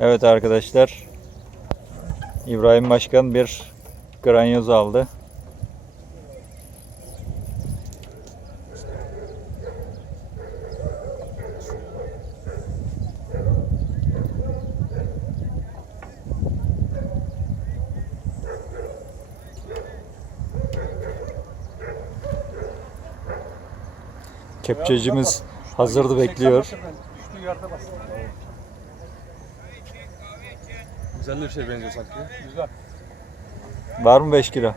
Evet arkadaşlar. İbrahim Başkan bir granyoz aldı. Kepçecimiz hazırdı bekliyor. Güzel de bir şey benziyor sanki. Güzel. Var mı 5 kilo?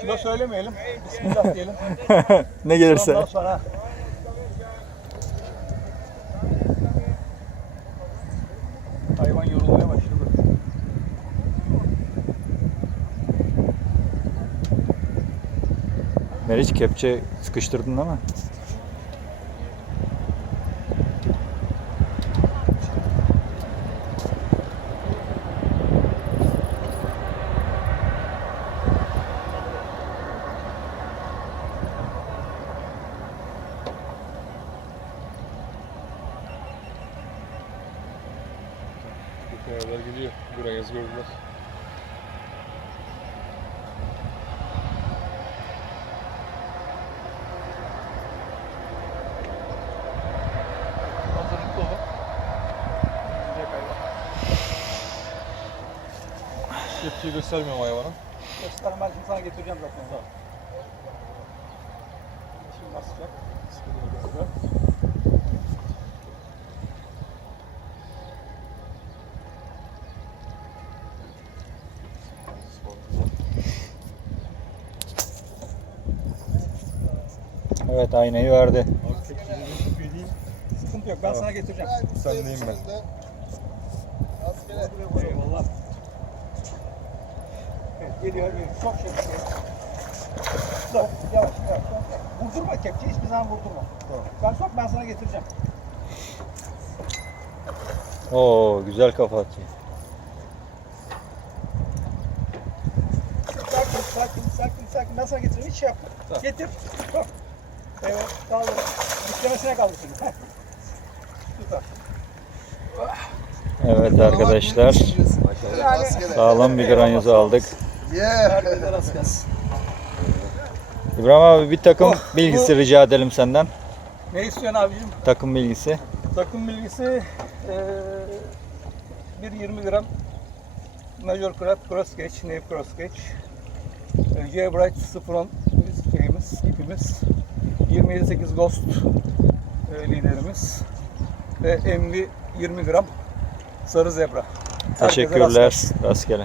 Kilo söylemeyelim. Bismillah diyelim. ne gelirse. Ondan sonra hayvan yorulmaya başladı. Meriç kepçe sıkıştırdın değil kayalar gidiyor. Buraya yazı gördüler. Kepçeyi göstermiyorum hayvana. Göstermem şimdi sana getireceğim zaten. Tamam. Şimdi basacak. Bismillah. Evet aynayı verdi. Değil. Sıkıntı yok. Ben sana getireceğim. Sendeyim ben. Eyvallah. Evet, geliyor, geliyor. Çok şey. Dur, yavaş, yavaş, yavaş. Vurdurma kepçeyi, hiçbir zaman vurdurma. Sen sok, ben sana getireceğim. Oo güzel kafa atıyor. Sakin, sakin, sakin, sakin. Ben sana getireyim, hiç şey yapma. Getir, sok. Evet, kaldır. Yüklemesine kaldır şimdi. Heh. Süper. Evet arkadaşlar. Sağlam bir granyoz aldık. Gelsin. İbrahim abi bir takım Oh, bilgisi rica edelim senden. Ne istiyorsun abicim? Takım bilgisi. Takım bilgisi eee 1.20 gram Major Crab Cross Catch, Nave Cross Catch e, J-Bright 010 biz şeyimiz, ipimiz 27.8 Ghost e, liderimiz ve MV 20 gram Sarı Zebra. Teşekkürler. Rastgele.